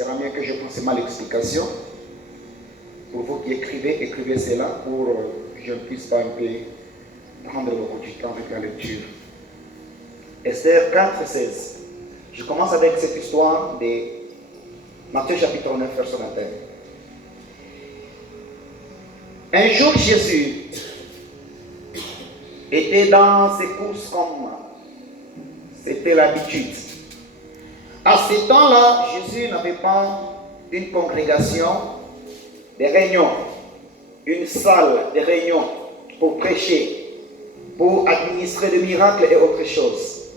sera mieux que je pense mal l'explication. Pour vous qui écrivez, écrivez cela pour que je ne puisse pas un peu prendre beaucoup de temps avec la lecture. Esther 4, 16. Je commence avec cette histoire de Matthieu chapitre 9, verset 21. Un jour, Jésus était dans ses courses comme c'était l'habitude. À ce temps-là, Jésus n'avait pas une congrégation, des réunions, une salle de réunion pour prêcher, pour administrer des miracles et autre chose.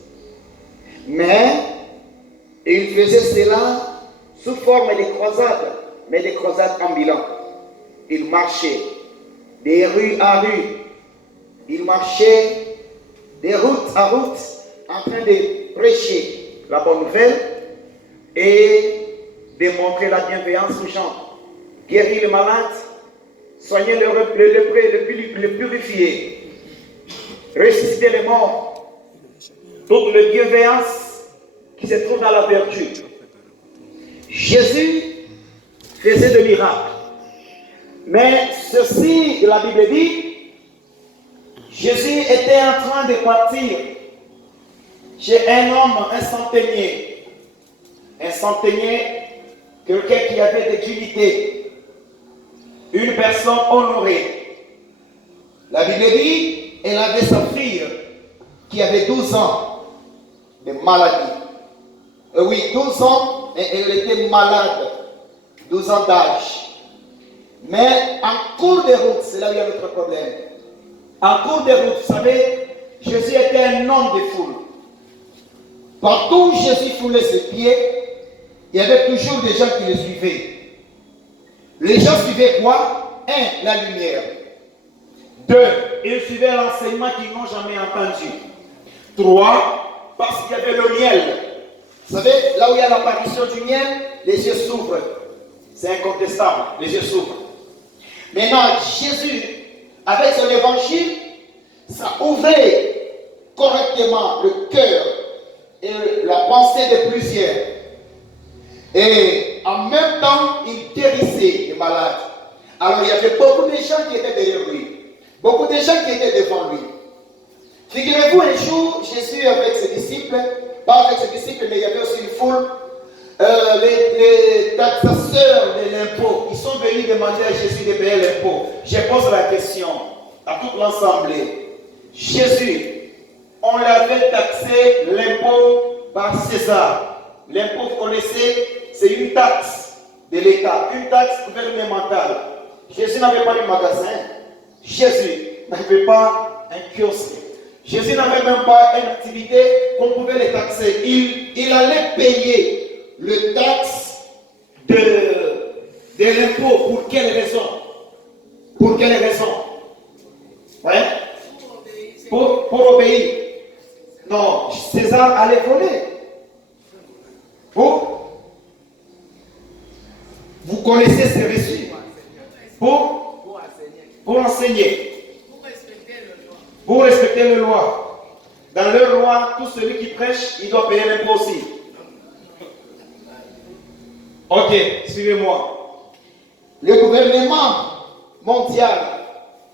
Mais il faisait cela sous forme de croisades, mais des croisades ambulantes. Il marchait de rue à rue, il marchait de route à route en train de prêcher la bonne nouvelle et de montrer la bienveillance aux gens, guérir les malades, soigner les lépreux, les purifier, ressusciter les morts, toute la bienveillance qui se trouve dans la vertu. Jésus faisait des miracles. Mais ceci, la Bible dit, Jésus était en train de partir chez un homme, un centenier. Un centenier, quelqu'un qui avait des dignités. Une personne honorée. La Bible dit, elle avait sa fille qui avait 12 ans de maladie. Oui, 12 ans, et elle était malade. 12 ans d'âge. Mais en cours de route, c'est là où il y a notre problème. En cours de route, vous savez, Jésus était un homme de foule. Partout où Jésus foulait ses pieds, il y avait toujours des gens qui le suivaient. Les gens suivaient quoi? 1. La lumière. 2. Ils suivaient l'enseignement qu'ils n'ont jamais entendu. 3. Parce qu'il y avait le miel. Vous savez, là où il y a l'apparition du miel, les yeux s'ouvrent. C'est incontestable, les yeux s'ouvrent. Maintenant, Jésus, avec son évangile, ça ouvrait correctement le cœur et la pensée de plusieurs. Et en même temps, il guérissait les malades. Alors, il y avait beaucoup de gens qui étaient derrière lui. Beaucoup de gens qui étaient devant lui. Figurez-vous, un jour, Jésus avec ses disciples, pas avec ses disciples, mais il y avait aussi une foule, les taxateurs de l'impôt, ils sont venus demander à Jésus de payer l'impôt. Je pose la question à toute l'assemblée. Jésus, on l'avait taxé l'impôt par César. L'impôt, vous connaissez, c'est une taxe de l'État, une taxe gouvernementale. Jésus n'avait pas de magasin. Jésus n'avait pas un kiosque. Jésus n'avait même pas une activité qu'on pouvait les taxer. Il allait payer le taxe de l'impôt. Pour quelle raison? Pour quelle raison? Ouais? Pour obéir. Non, César allait voler. Vous connaissez ces reçus. Pour enseigner. Pour respecter les lois. Dans leur loi, tout celui qui prêche, il doit payer l'impôt aussi. Ok, suivez-moi. Le gouvernement mondial,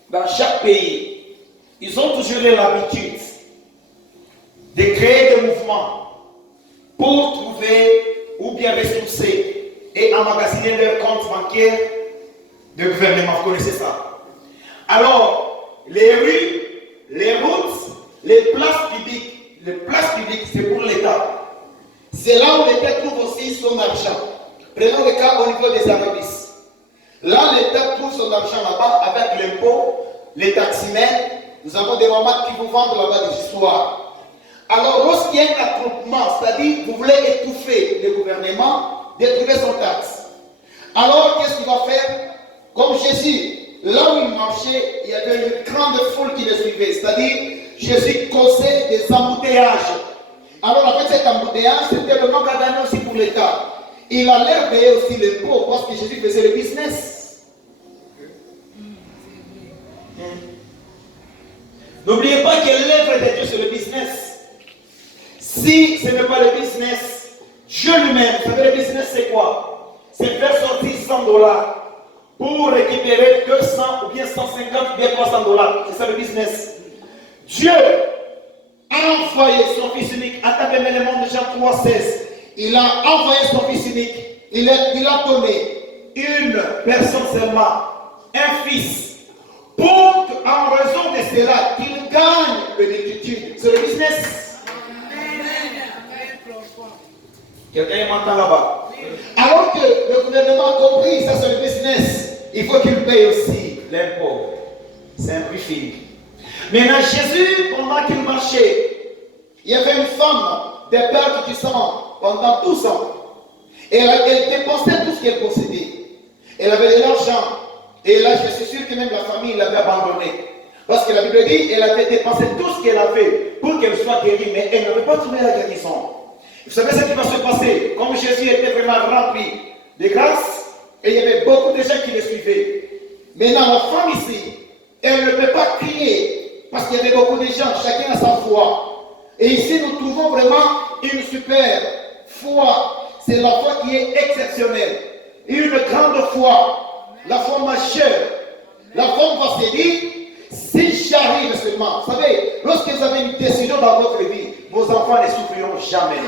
dans chaque pays, ils ont toujours eu l'habitude de créer des mouvements pour trouver ou bien ressourcer et emmagasiner leurs comptes bancaires de gouvernement. Vous connaissez ça? Alors, les rues, les routes, les places publiques, c'est pour l'État. C'est là où l'État trouve aussi son argent. Prenons le cas au niveau des Arabis. Là, l'État trouve son argent là-bas avec l'impôt, les taximètres. Nous avons des mamans qui vous vendent là-bas des histoires. Alors, lorsqu'il y a un attroupement, c'est-à-dire vous voulez étouffer le gouvernement, détruire son taxe. Alors, qu'est-ce qu'il va faire? Comme Jésus, là où il marchait, il y avait une grande foule qui le suivait. C'est-à-dire, Jésus causait des embouteillages. Alors, avec cet embouteillage, c'était le manque à gagner aussi pour l'État. Il allait payer aussi l'impôt parce que Jésus faisait le business. N'oubliez pas que l'œuvre de Dieu, c'est le business. Si ce n'est pas le business, Dieu lui-même, vous savez, le business, c'est quoi? pour récupérer 200 ou bien 150 ou bien 300 $. C'est ça le business. Dieu a envoyé son fils unique, en tant qu'élément de Jean 3,16. Il a envoyé son fils unique. Il a donné une personne seulement, un fils, pour qu'en raison de cela, qu'il gagne l'multitude. C'est le business. Quelqu'un m'entend là-bas? Alors que le gouvernement a compris, ça c'est le business, il faut qu'il paye aussi l'impôt. C'est un prix fini. Maintenant, Jésus, pendant qu'il marchait, il y avait une femme des pertes du sang pendant 12 ans. Et elle dépensait tout ce qu'elle possédait. Elle avait de l'argent. Et là, je suis sûr que même la famille l'avait abandonnée. Parce que la Bible dit qu'elle avait dépensé tout ce qu'elle avait pour qu'elle soit guérie, mais elle n'avait pas trouvé la guérison. Vous savez ce qui va se passer? Comme Jésus était vraiment rempli de grâce, et il y avait beaucoup de gens qui le suivaient. Maintenant, la femme ici, elle ne peut pas crier, parce qu'il y avait beaucoup de gens, chacun a sa foi. Et ici, nous trouvons vraiment une super foi. C'est la foi qui est exceptionnelle. Une grande foi, la foi majeure. La femme va se dire, si j'arrive seulement, vous savez, lorsque vous avez une décision dans votre vie, vos enfants ne souffriront jamais.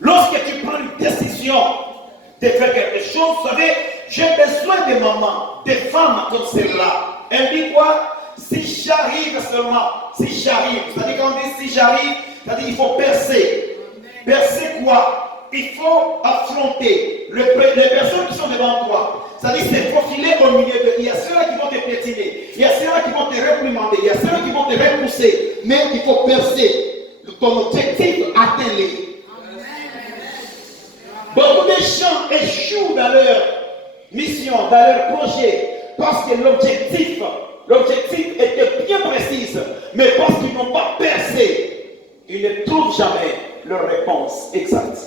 Lorsque tu prends une décision de faire quelque chose, vous savez, j'ai besoin de mamans, de femmes comme celle-là. Elle dit quoi? Si j'arrive seulement, si j'arrive, c'est-à-dire quand on dit si j'arrive, c'est-à-dire qu'il faut percer. Percer quoi? Il faut affronter les personnes qui sont devant toi. C'est-à-dire se faufiler au milieu d'eux. Il y a ceux-là qui vont te piétiner. Il y a ceux-là qui vont te réprimander. Il y a ceux-là qui vont te repousser. Mais il faut percer. Ton objectif, atteins-les. Beaucoup de gens échouent dans leur mission, dans leur projet, parce que l'objectif était bien précis. Mais parce qu'ils n'ont pas percé, ils ne trouvent jamais leur réponse exacte.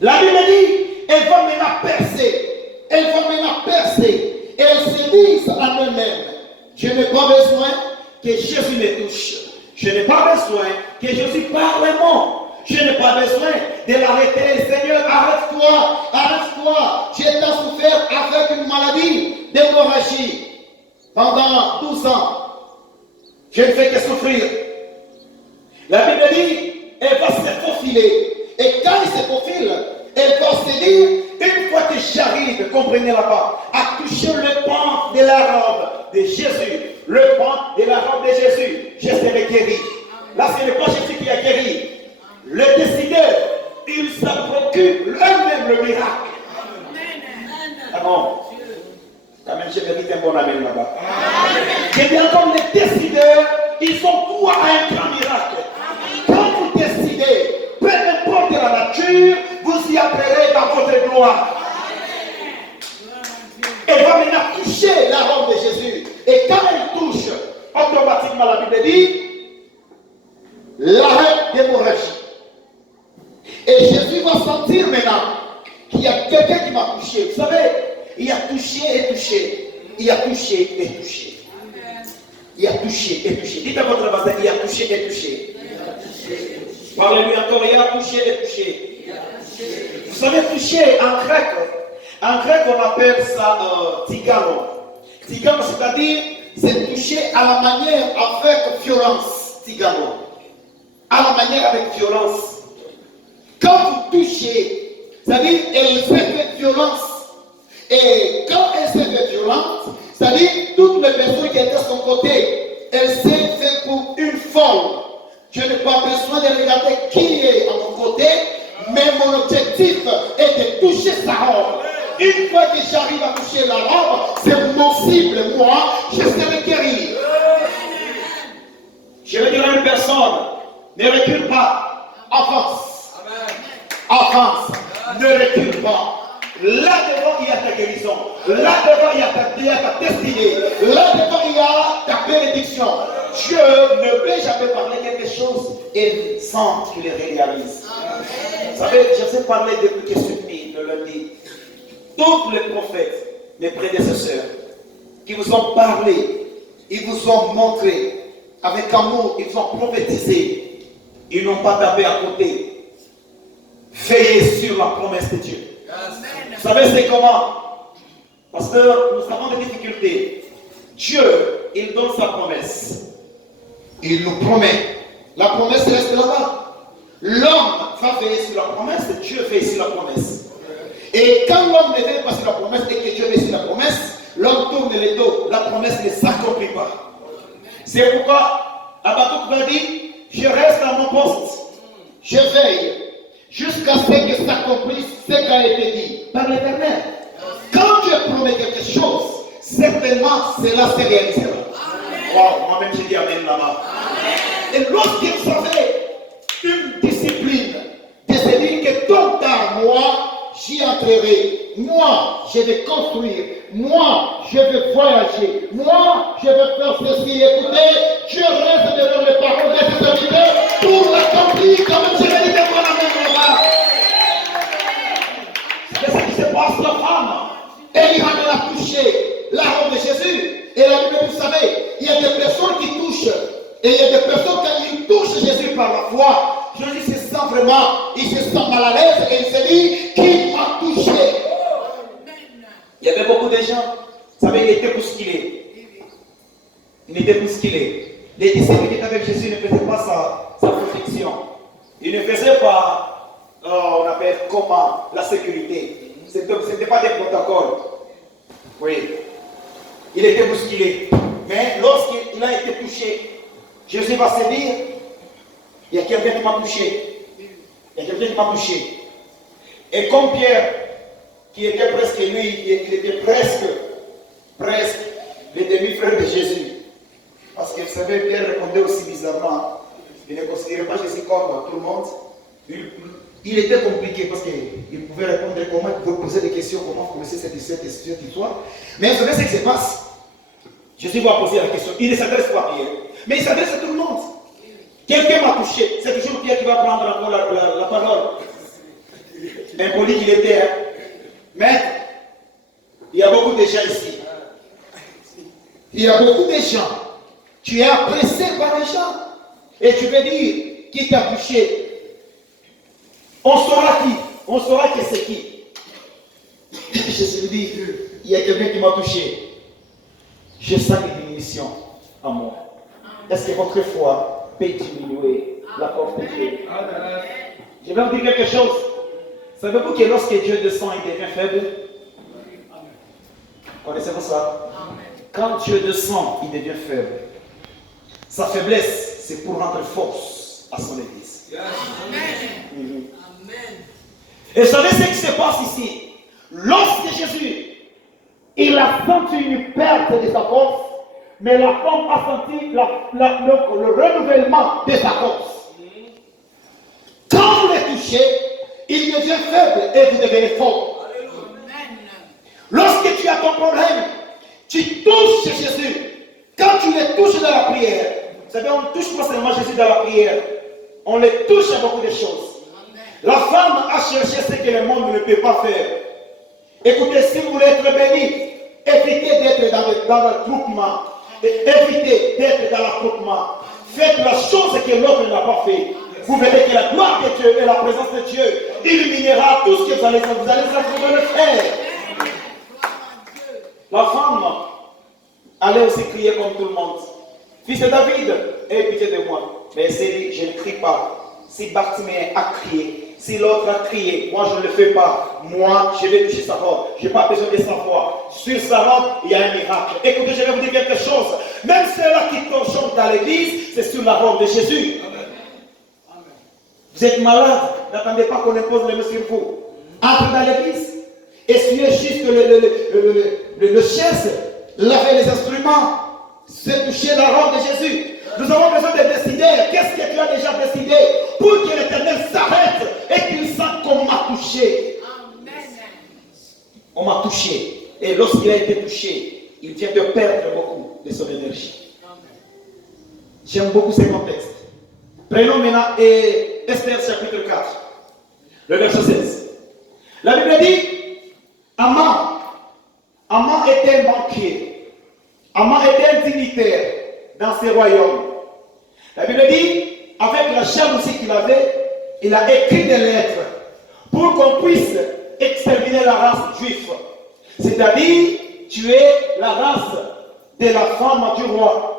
La Bible dit, elle va maintenant percer. Elle va maintenant percer. Et elles se disent en eux-mêmes, je n'ai pas besoin que Jésus me touche. Je n'ai pas besoin que Jésus parle moi. Je n'ai pas besoin de l'arrêter. Seigneur, arrête-toi, arrête-toi. J'ai tant souffert avec une maladie d'hémorragie pendant 12 ans. Je ne fais que souffrir. La Bible dit, elle va se faufiler. Et quand il se faufile, elle va se dire, une fois que j'arrive, comprenez là-bas, à toucher le pan de la robe de Jésus, le pan de la robe de Jésus, je serai guéri. Là, ce n'est pas Jésus qui a guéri. Le décideur, il se procure lui-même le miracle. Ah bon? Quand même, je mérite un bon amen là-bas. Et bien comme les décideurs, ils sont quoi à un grand miracle. Quand vous décidez, peu importe la nature, vous y appellerez dans votre gloire. Elle va maintenant toucher la robe de Jésus. Et quand elle touche, automatiquement la Bible dit, l'arrêt d'hémorragie. Et Jésus va sentir maintenant qu'il y a quelqu'un qui m'a touché. Vous savez, il a touché et touché. Il a touché et touché. Il a touché et touché. Dites à votre voisin, il a touché et touché. Parlez-lui encore, il a touché et touché. Vous savez, toucher en grec on appelle ça tigano. Tigano, c'est-à-dire, c'est toucher à la manière avec violence. Tigano. À la manière avec violence. Quand vous touchez, c'est-à-dire, elle s'est fait violence. Et quand elle s'est fait violence, c'est-à-dire, toutes les personnes qui étaient à son côté, elle s'est fait pour une folle. Je n'ai pas besoin de regarder qui est à mon côté, mais mon objectif est de toucher sa robe. Une fois que j'arrive à toucher la robe, c'est mon cible, moi, je serai guéri. Je vais dire à une personne, ne recule pas, avance. Avance, ne recule pas. Là devant, il y a ta guérison. Là devant, il y a ta destinée. Là devant, il y a ta bénédiction. Dieu ne peut jamais parler quelque chose et sans qu'il le réalise. Vous savez, je sais parler depuis que je suis né, le lundi. Tous les prophètes, mes prédécesseurs, qui vous ont parlé, ils vous ont montré, avec amour, ils vous ont prophétisé. Ils n'ont pas tapé à côté. Veillez sur la promesse de Dieu. Vous savez c'est comment? Parce que nous avons des difficultés. Dieu, il donne sa promesse. Il nous promet. La promesse reste là-bas. L'homme va veiller sur la promesse, Dieu veille sur la promesse. Et quand l'homme ne veille pas sur la promesse et que Dieu veille sur la promesse, l'homme tourne le dos, la promesse ne s'accomplit pas. C'est pourquoi Habakkuk va dire, je reste à mon poste, je veille jusqu'à ce que s'accomplisse ce qui a été dit par l'Éternel. Quand Dieu promet quelque chose, certainement cela se réalisera. Wow, moi-même j'ai dit Amen là-bas. Et lorsque vous avez une discipline de se dire que tôt ou tard, moi, j'y entrerai, moi, je vais construire, moi, je vais voyager, moi, je vais faire ceci. Écoutez, Dieu reste devant les paroles de ses serviteurs pour l'accomplir comme je l'ai dit devant la même là-bas. C'est ce qui se passe la femme. Elihan a touché la robe de Jésus. Et la Bible, vous savez, il y a des personnes qui touchent. Et il y a des personnes qui touchent Jésus par la foi. Jésus se sent vraiment, il se sent mal à l'aise et il se dit qu'il m'a touché. Il y avait beaucoup de gens, vous savez, il était bousculé. Il était bousculé. Les disciples qui étaient avec Jésus ne faisaient pas sa protection. Ils ne faisaient pas, on appelle comment, la sécurité. Ce n'était pas des protocoles. Oui. Il était bousculé. Mais lorsqu'il a été touché, Jésus va se dire, il y a quelqu'un qui m'a touché. Il y a quelqu'un qui m'a touché. Et comme Pierre, qui était presque lui, il était presque le demi-frère de Jésus. Parce que vous savez, Pierre répondait aussi bizarrement. Il ne considérait pas Jésus comme tout le monde. Il était compliqué parce qu'il pouvait répondre comment, il pouvait poser des questions, comment commencer cette histoire. Mais vous savez ce qui se passe? Jésus va poser la question. Il ne s'adresse pas à Pierre, mais il s'adresse à tout le monde. Quelqu'un m'a touché. C'est toujours Pierre qui va prendre encore la parole. Impoli qu'il était. Hein. Maître, il y a beaucoup de gens ici. Il y a beaucoup de gens. Tu es apprécié par les gens. Et tu veux dire qui t'a touché. On saura qui. On saura que c'est qui. Jésus dit, il y a quelqu'un qui m'a touché. Je sens une diminution en moi. Est-ce que votre foi peut diminuer la force de Dieu? Je vais vous dire quelque chose. Savez-vous que lorsque Dieu descend, il devient faible? Connaissez-vous ça? Quand Dieu descend, il devient faible. Sa faiblesse, c'est pour rendre force à son Église. Amen. Et vous savez ce qui se passe ici? Lorsque Jésus, il a senti une perte de sa force, mais la femme a senti le renouvellement de sa force. Quand vous les touchez, il devient faible et vous devenez fort. Lorsque tu as ton problème, tu touches Jésus. Quand tu les touches dans la prière, vous savez, on ne touche pas seulement Jésus dans la prière, on les touche à beaucoup de choses. La femme a cherché ce que le monde ne peut pas faire. Écoutez, si vous voulez être béni, évitez d'être dans l'attroupement. Évitez d'être dans l'attroupement. Faites la chose que l'autre n'a pas fait. Vous verrez que la gloire de Dieu et la présence de Dieu illuminera tout ce que vous allez le faire. La femme allait aussi crier comme tout le monde. Fils de David, aie pitié de moi. Mais elle s'est dit, je ne crie pas. Si Bartimée a crié, si l'autre a crié, moi je ne le fais pas. Moi, je vais toucher sa robe. Je n'ai pas besoin de sa voix. Sur sa robe, il y a un miracle. Écoutez, je vais vous dire quelque chose. Même ceux-là qui chantent dans l'église, c'est sur la robe de Jésus. Amen. Vous êtes malade, n'attendez pas qu'on impose les mains sur vous. Entrez dans l'église, essuyez juste le chaise, lavez les instruments, c'est toucher la robe de Jésus. Nous avons besoin de décider. Qu'est-ce que tu as déjà décidé pour que l'Éternel s'arrête et qu'il sente qu'on m'a touché. Amen. On m'a touché. Et lorsqu'il a été touché, il vient de perdre beaucoup de son énergie. J'aime beaucoup ces contextes. Prenons maintenant Esther chapitre 4, le verset 16. La Bible dit, Aman était un banquier. Aman était un dignitaire dans ses royaumes. La Bible dit, avec la jalousie qu'il avait, il a écrit des lettres pour qu'on puisse exterminer race juive. C'est-à-dire, tu es la race de la femme du roi.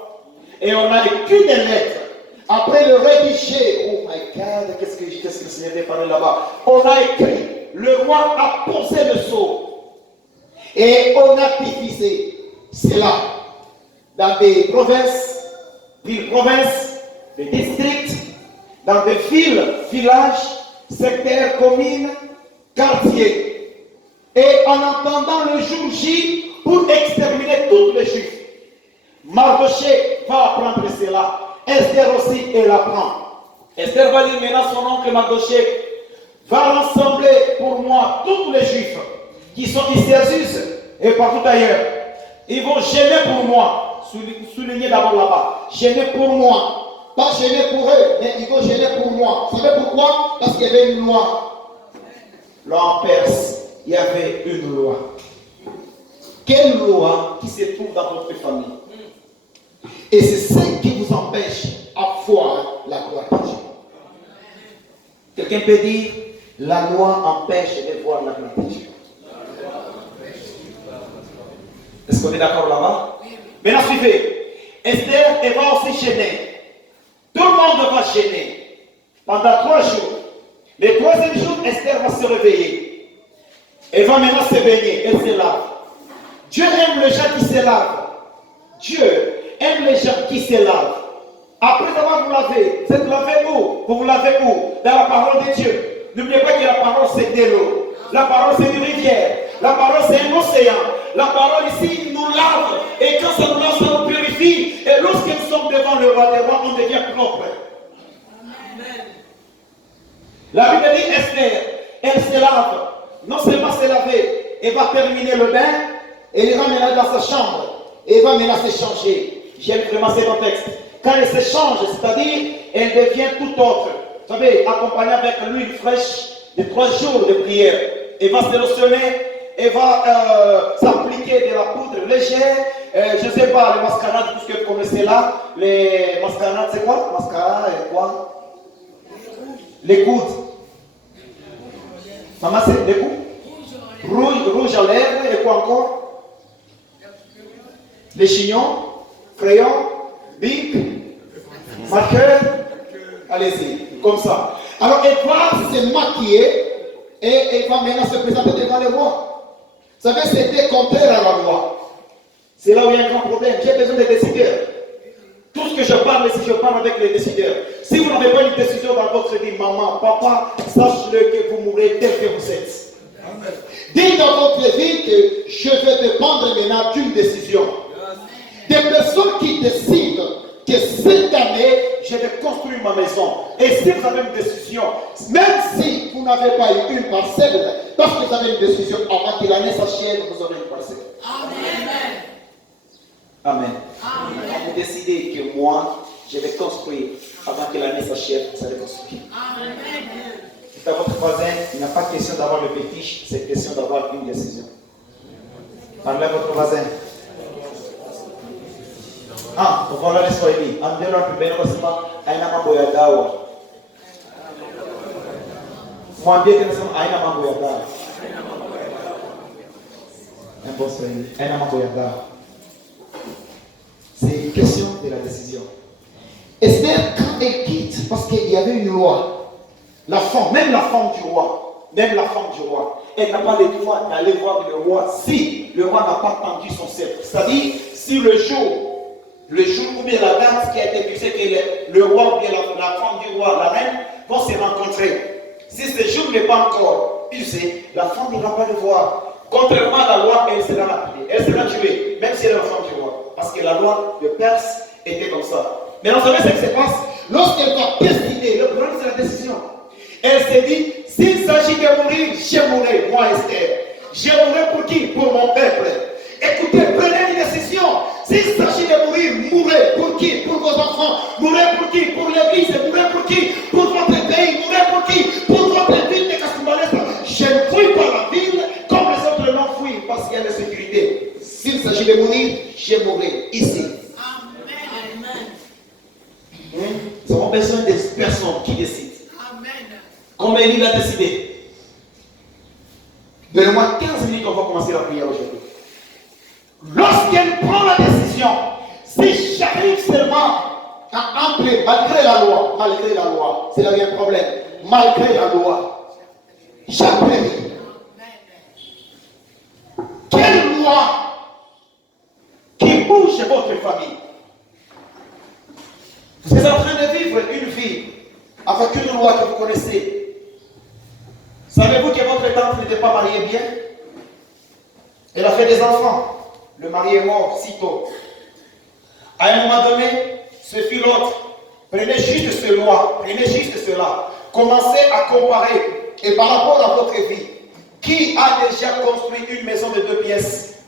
Et on a écrit des lettres. Après le rédiger, oh my God, qu'est-ce que le Seigneur avait parlé là-bas? On a écrit, le roi a posé le sceau. Et on a diffusé cela dans des provinces, villes-provinces, des districts, dans des villes, villages, secteurs, communes, quartiers. Et en attendant le jour J pour exterminer tous les Juifs, Mardochée va apprendre cela. Esther aussi, elle apprend. Esther va dire maintenant son oncle Mardochée va rassembler pour moi tous les Juifs qui sont ici à Suse et partout ailleurs. Ils vont gêner pour moi. Soulignez d'abord là-bas. Gêner pour moi. Pas gêner pour eux, mais ils vont gêner pour moi. Vous savez pourquoi? Parce qu'il y avait une loi. Là en Perse, il y avait une loi. Quelle loi qui se trouve dans votre famille? Et c'est ce qui vous empêche à voir la gloire de Dieu. Quelqu'un peut dire, la loi empêche de voir la gloire de Dieu. Est-ce qu'on est d'accord là-bas? Maintenant, suivez. Esther, elle va aussi gêner. Tout le monde va gêner. Pendant 3 jours. Le 3e jour, Esther va se réveiller. Elle va maintenant se baigner. Elle se lave. Dieu aime les gens qui se lavent. Dieu aime les gens qui se lavent. Après avoir vous lavé, vous êtes lavé où? Vous vous lavez où? Dans la parole de Dieu. N'oubliez pas que la parole c'est de l'eau. La parole c'est une rivière. La parole c'est un océan. La parole ici nous lave. Et quand ça nous lave, ça nous purifie. Et lorsque nous sommes devant le roi des rois, on devient propre. Amen. La Bible dit Esther, elle se lave. Non seulement se laver, elle va terminer le bain. Elle ira maintenant dans sa chambre. Et elle va maintenant se changer. J'aime vraiment ce contexte. Quand elle se change, c'est-à-dire, elle devient tout autre. Vous savez, accompagnée avec l'huile fraîche de 3 jours de prière. Elle va se lotionner, elle va s'appliquer de la poudre légère. Je ne sais pas, les mascarades, tout ce que vous connaissez là. Les mascarades, c'est quoi? Mascarade et quoi? Les coudes. Maman, c'est les coudes? Rouge à lèvres et quoi encore? Les chignons, crayons, bic, marqueur, allez-y, comme ça. Alors elle va se maquiller et elle va maintenant se présenter devant le roi. Vous savez, c'était contraire à la loi. C'est là où il y a un grand problème. J'ai besoin des décideurs. Tout ce que je parle, si je parle avec les décideurs. Si vous n'avez pas une décision dans votre vie, maman, papa, sache-le que vous mourrez tel que vous êtes. Amen. Dites dans votre vie que je vais dépendre maintenant d'une décision. Des personnes qui décident que cette année, je vais construire ma maison. Et si vous avez une décision, même si vous n'avez pas eu une parcelle, parce que vous avez une décision, avant que l'année s'achève, vous aurez une parcelle. Amen. Amen. Amen. Quand vous décidez que moi, je vais construire, avant que l'année s'achève, vous allez construire. Amen. Dites à votre voisin, il n'y a pas question d'avoir le fétiche, c'est question d'avoir une décision. Parlez à votre voisin. Ah, ukaona Kiswahili. Ambia watu mbele wasema haina mambo ya dawa. Mwambie tena sema haina mambo ya dawa. Un bon Swahili. Haina mambo ya dawa. C'est une question de la décision. Esther, quand elle quitte, parce qu'il y avait une loi, la femme, même la femme du roi, elle n'a pas le droit d'aller voir le roi si le roi n'a pas tendu son sceptre. C'est-à-dire, si le jour ou bien la date qui a été fixée, que le roi ou bien la femme du roi, la reine, vont se rencontrer. Si ce jour n'est pas encore usé, la femme n'ira pas le voir. Contrairement à la loi, elle sera appelée, elle sera tuée, même si elle est la femme du roi. Parce que la loi de Perse était comme ça. Mais vous savez ce qui se passe? Lorsqu'elle va décider, le problème c'est la décision. Elle s'est dit, s'il s'agit de mourir, je mourrai, moi Esther. Je mourrai pour qui? Pour mon peuple. Écoutez, prenez une décision. S'il s'agit de mourir, mourrez. Pour qui? Pour vos enfants. Mourrez pour qui? Pour l'église. Mourrez pour qui? Pour votre pays. Mourrez pour qui? Pour votre ville de Kasumbalesa. Je ne fouille pas la ville comme les autres l'ont fouillé parce qu'il y a la sécurité. S'il s'agit de mourir, je mourrai ici. Amen. Nous avons besoin des personnes qui décident. Amen. Comme Élie l'a décidé. Donnez-moi 15 minutes, on va commencer la prière aujourd'hui. Lorsqu'elle prend la décision, si j'arrive seulement à entrer, malgré la loi, c'est là qu'il y a un problème, malgré la loi, j'apprécie. Quelle loi qui bouge votre famille? Vous êtes en train de vivre une vie avec une loi que vous connaissez. Savez-vous que votre tante n'était pas mariée bien? Elle a fait des enfants. Le mari est mort si tôt. À un moment donné, ce fut l'autre. Prenez juste ce loi, prenez juste cela. Commencez à comparer. Et par rapport à votre vie, qui a déjà construit une maison de 2 pièces?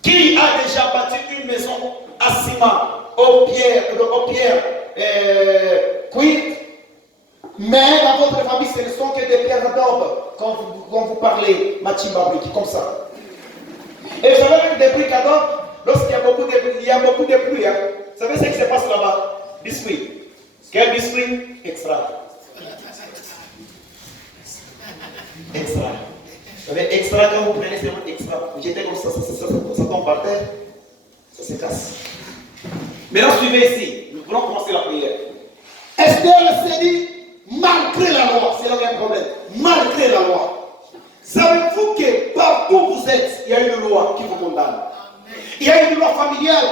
Qui a déjà bâti une maison à ciment, aux pierres, cuites? Mais dans votre famille, ce ne sont que des pierres d'orbe quand vous parlez Machimbabriki, comme ça. Et vous savez même des briques à d'orbe, lorsqu'il y a beaucoup de pluie, hein. Vous savez ce qui se passe là-bas? Biscuit. Quel biscuit? Extra. Extra. Vous savez, extra, quand vous prenez seulement extra, vous jetez comme ça tombe par terre, ça se casse. Maintenant, suivez ici. Nous voulons commencer la prière. Esther s'est dit, malgré la loi, c'est là qu'il y a un problème. Malgré la loi. Savez-vous que partout où vous êtes, il y a une loi qui vous condamne? Il y a une loi familiale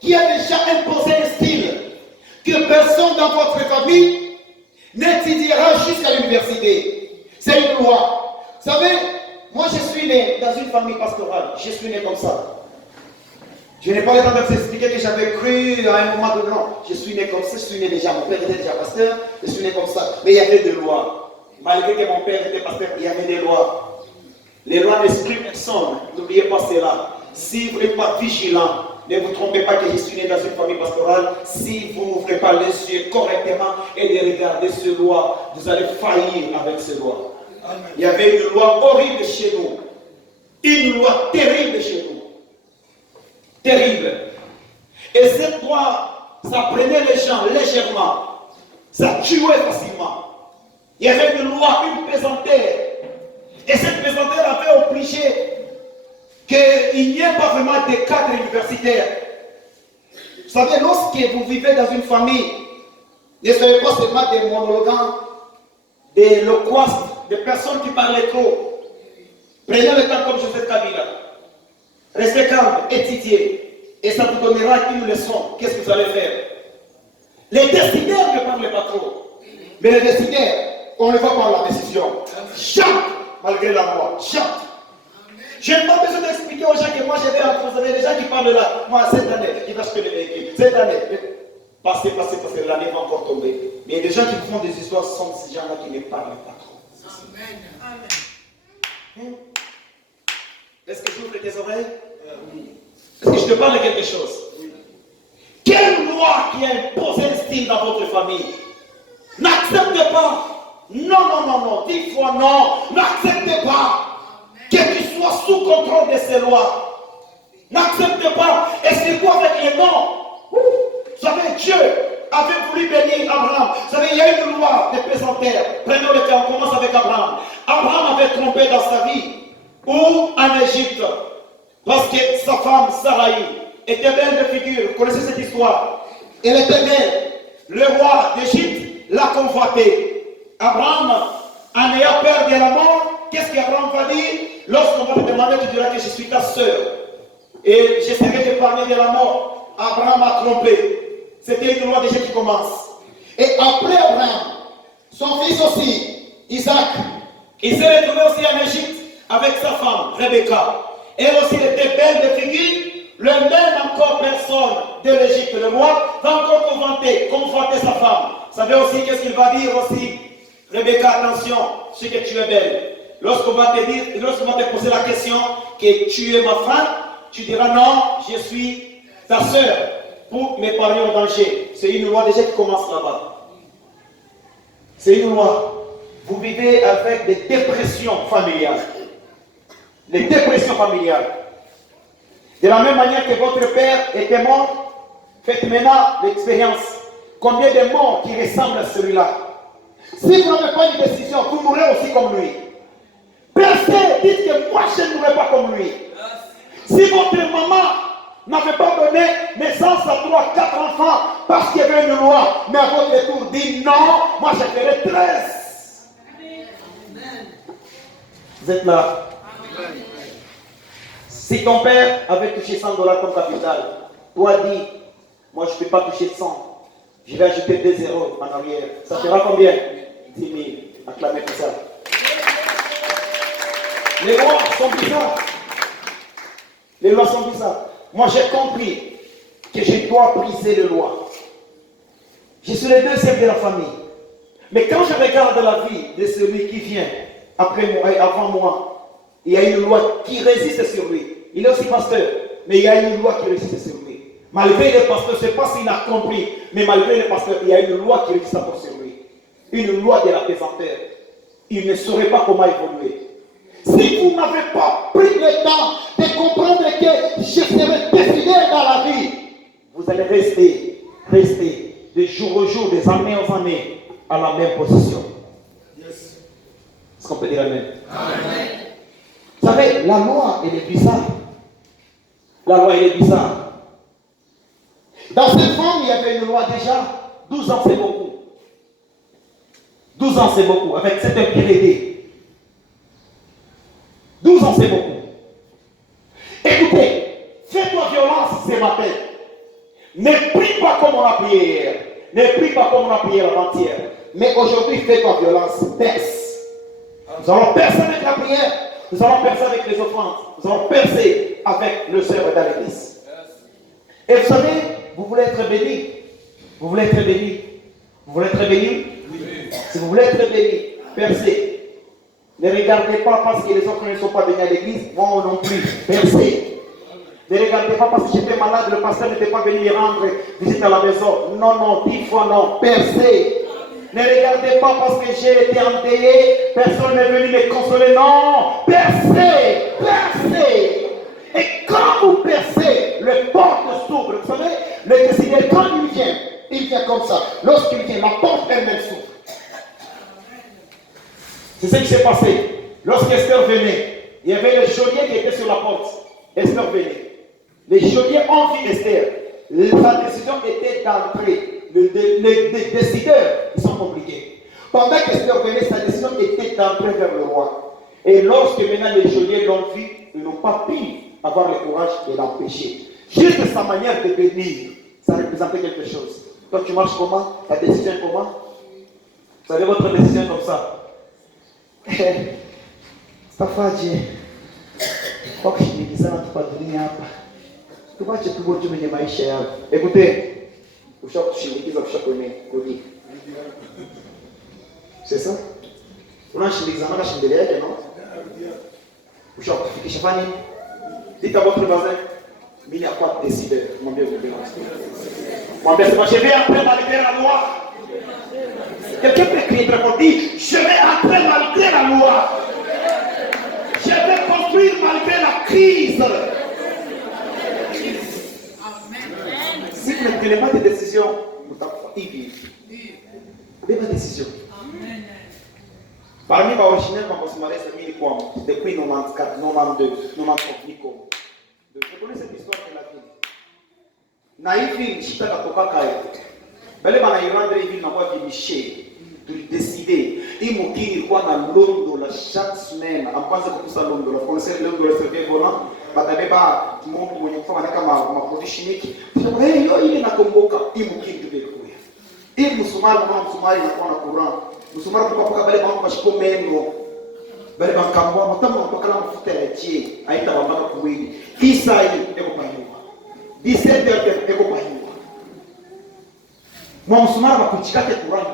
qui a déjà imposé un style que personne dans votre famille n'étudiera jusqu'à l'université. C'est une loi. Vous savez, moi je suis né dans une famille pastorale. Je suis né comme ça. Je n'ai pas le temps de vous expliquer que j'avais cru à un moment donné. Non, je suis né comme ça, je suis né déjà. Mon père était déjà pasteur, je suis né comme ça. Mais il y avait des lois. Malgré que mon père était pasteur, il y avait des lois. Les lois n'excluent personne. N'oubliez pas cela. Si vous n'êtes pas vigilant, ne vous trompez pas que je suis né dans une famille pastorale. Si vous n'ouvrez pas les yeux correctement et de regarder ces lois, vous allez faillir avec ces lois. Amen. Il y avait une loi horrible chez nous. Une loi terrible chez nous. Terrible. Et cette loi, ça prenait les gens légèrement. Ça tuait facilement. Il y avait une loi, une pesanteur. Et cette pesanteur avait obligé qu'il n'y ait pas vraiment de cadre universitaire. Vous savez, lorsque vous vivez dans une famille, ne soyez pas seulement des monologuants, des loquaces, des personnes qui parlent trop. Prenez le temps comme Joseph Kabila. Restez calme, étudiez. Et ça vous donnera une leçon. Qu'est-ce que vous allez faire? Les décideurs ne parlent pas trop. Mais les décideurs, on le voit par la décision. Chante malgré la loi. Chante. Je n'ai pas besoin d'expliquer aux gens que moi je vais entrer. Vous avez des gens qui parlent là. Moi, cette année, il va acheter le véhicule. Cette année, passez, l'année va encore tomber. Mais il y a des gens qui font des histoires, ce sont ces gens-là qui ne parlent pas trop. Amen. Amen. Est-ce que j'ouvre tes oreilles? Oui. Est-ce que je te parle de quelque chose? Oui. Quelle loi qui a imposé un style dans votre famille? N'acceptez pas. Non. 10 fois non. N'acceptez pas que tu sois sous contrôle de ces lois. N'acceptez pas. Et c'est quoi avec les noms? Vous savez, Dieu avait voulu bénir Abraham. Vous savez, il y a une loi de pesanteur. Prenons le cas, on commence avec Abraham. Abraham avait trompé dans sa vie. Ou en Égypte. Parce que sa femme, Sarai, était belle de figure. Vous connaissez cette histoire. Elle était belle. Le roi d'Égypte l'a convoité. Abraham, en ayant peur de la mort, qu'est-ce qu'Abraham va dire? Lorsqu'on va te demander, tu diras que je suis ta sœur. Et j'essaierai de parler de la mort. Abraham a trompé. C'était une loi déjà qui commence. Et après Abraham, son fils aussi, Isaac, il s'est retrouvé aussi en Égypte avec sa femme, Rebecca. Elle aussi était belle de figure. Le même encore personne de l'Égypte, le roi, va encore convoiter sa femme. Vous savez aussi qu'est-ce qu'il va dire aussi? Rebecca, attention, je sais que tu es belle. Lorsqu'on va te poser la question que tu es ma femme, tu diras non, je suis ta sœur pour mes parents en danger. C'est une loi déjà qui commence là-bas. C'est une loi. Vous vivez avec des dépressions familiales. Les dépressions familiales. De la même manière que votre père était mort, faites maintenant l'expérience. Combien de morts qui ressemblent à celui-là? Si vous n'avez pas une décision, vous mourrez aussi comme lui. Personne dites que moi je ne mourrai pas comme lui. Si votre maman n'avait pas donné naissance à 3, 4 enfants parce qu'il y avait une loi, mais à votre tour dit non, moi je ferai 13. Vous êtes là? Si ton père avait touché $100 comme capital, toi dis, moi je ne peux pas toucher 100. Je vais ajouter 2 zéros en arrière. Ça fera combien? 10 000. Acclamez pour ça. Les lois sont bizarres. Les lois sont bizarres. Moi j'ai compris que je dois briser les lois. Je suis le deuxième de la famille. Mais quand je regarde la vie de celui qui vient après moi et avant moi, il y a une loi qui résiste sur lui. Il est aussi pasteur, mais il y a une loi qui résiste sur lui. Malgré le pasteur, je ne sais pas s'il a compris, mais malgré le pasteur, il y a une loi qui résiste encore sur lui. Une loi de la pesanteur. Il ne saurait pas comment évoluer. Si vous n'avez pas pris le temps de comprendre que je serai décidé dans la vie, vous allez rester de jour au jour, des années aux années, à la même position. Yes. Est-ce qu'on peut dire amen? Amen. Vous savez, la loi, elle est bizarre. La loi, elle est bizarre. Dans cette femme, il y avait une loi déjà. 12 ans, c'est beaucoup. 12 ans, c'est beaucoup. Avec cette impurité. 12 ans, c'est beaucoup. Écoutez, fais-toi violence ce matin. Ne prie pas comme on a prié hier. Ne prie pas comme on a prié avant-hier. Mais aujourd'hui, fais-toi violence. Perce. Nous allons percer avec la prière. Nous allons percer avec les offrandes. Nous allons percer avec le sœur dans l'église. Et vous savez, vous voulez être béni. Vous voulez être béni. Vous voulez être béni? Oui. Si vous voulez être béni, percez. Ne regardez pas parce que les autres ne sont pas venus à l'église, moi non plus. Percez. Ne regardez pas parce que j'étais malade, le pasteur n'était pas venu me rendre visite à la maison. Non, non, 10 fois non. Percez. Ne regardez pas parce que j'ai été endeuillé, personne n'est venu me consoler. Non. Percez. Percez. Et quand vous percez, le porte s'ouvre. Vous savez, le décideur, quand il vient comme ça. Lorsqu'il vient, la porte elle-même s'ouvre. C'est ce qui s'est passé. Lorsqu'Esther venait, il y avait le geôlier qui était sur la porte. Esther venait. Les geôliers ont vu Esther. Sa décision était d'entrer. Les décideurs, ils sont compliqués. Pendant qu'Esther venait, sa décision était d'entrer vers le roi. Et lorsque maintenant les geôliers l'ont vu, ils n'ont pas pu avoir le courage de l'empêcher. Juste sa manière de venir, ça représentait quelque chose. Toi, tu marches comment? Ta décision est comment? Vous savez, votre décision est comme ça. Safadie, wakishindikizana tupadunia hapa tuwache tugoje kwenye maisha yao. Écoutez, ushakushindikiza kuni. C'est ça? Unashindikizana na shindele yake non? Ushakufikisha fani? Dites à votre voisin, il n'y a pas de décideur. Mwambie je vais entrer malgré la loi. Quelqu'un peut crier très fort, dit, je vais entrer malgré la loi. Je vais construire malgré la crise. Si vous ne prenez pas de décision, vous n'avez pas de décision. Parmi les originels, quand on se dit depuis 94, 92, 93, vous connaissez cette histoire de la vie. Naïfi, je suis à Tokakaï. Bale banairandre hivi na kwa vimishe tulideside hii mukini ilikuwa na londo la chaque semaine ambazo kukusa londo la connaissez londo la servir bona batabeba mungu mwenye kufanya kama maproduit chimique tunasema hiyo ile nakomboka hii mukini tulikuwa hii msumari na kwa na courant msumari kwa bale bangu mashiko meno bale bankambwa matamu kwa kala mafuta ya je aita bambaka kuwili kisa hii eko panyuma 17 heures eko panyuma mwa msumari bakuchikate courant